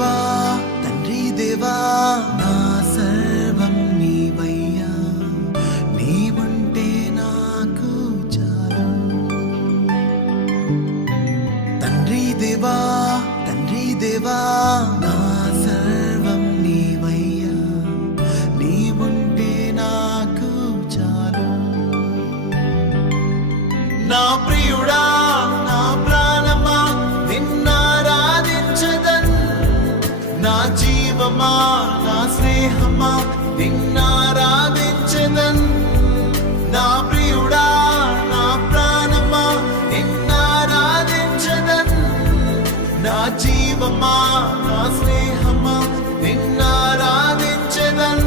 దేవా తండ్రి దేవా నా సర్వం నీవయ్యా, నీవుంటే నాకు చాలు. తండ్రి దేవా నా సర్వం నీవయ్యా, నీవుంటే నాకు చాలు. నా ప్రియుడా నా ప్రాణమా నిన్నారాధించదన్, నా జీవమా నా స్నేహమా నిన్నారాధించదన్. నా ప్రియుడా నా ప్రాణమా నిన్నారాధించదన్, నా జీవమా నా స్నేహమా నిన్నారాధించదన్.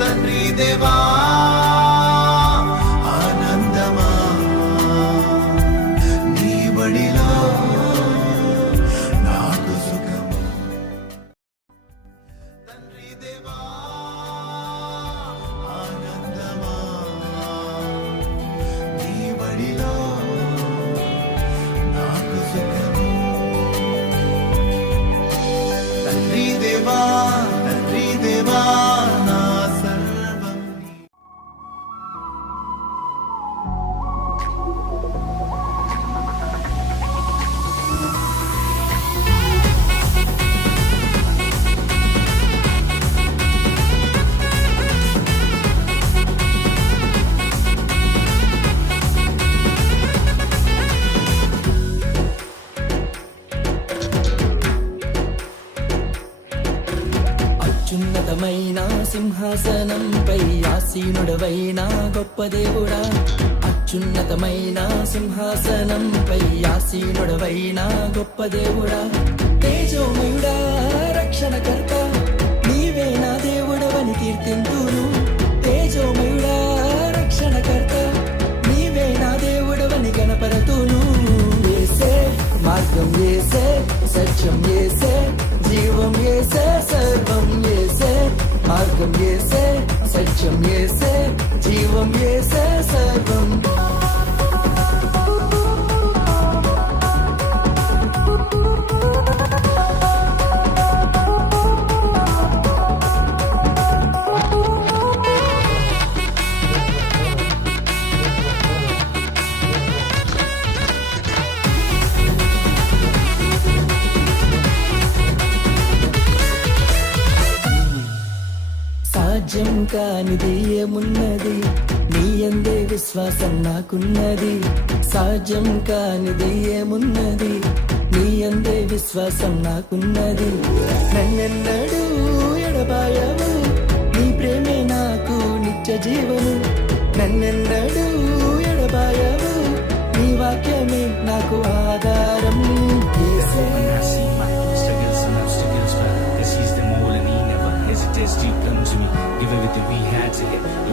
తండ్రి దేవా ఆనందమా నీ బడిలో నాకు సుఖము. తండ్రి దేవా ఆనందమా నీ బడిలో నాకు సుఖము. తండ్రి దేవా నా సర్వం నీ. అత్యున్నతమైన సింహాసనంపై ఆసీనుడవైన గొప్ప దేవుడా, అత్యున్నతమైన సింహాసనంపై ఆసీనుడవైన గొప్ప దేవుడా, తేజోమయుడా రక్షణకర్త నీవే నా దేవుడవని కీర్తింతును. తేజోమయుడా రక్షణకర్త నీవే నా దేవుడవని గణపరతును. యేసే మార్గం యేసే సత్యం యేసే జీవం యేసే సర్వం యేసే, మార్గం యేసే సత్యం యేసే జీవం యేసే సర్వం. సాధ్యం కానిది ఏమున్నది, నీ యందే విశ్వాసం నాకున్నది. సాధ్యం కానిది ఏమున్నది, నీ యందే విశ్వాసం నాకున్నది. నన్నెన్నడూ ఎడబాయవు, నీ ప్రేమే నాకు నిత్య జీవము. నన్నెన్నడూ ఎడబాయవు, నీ వాక్యమే నాకు ఆధారం. యేసే To come to me, give everything we had to him.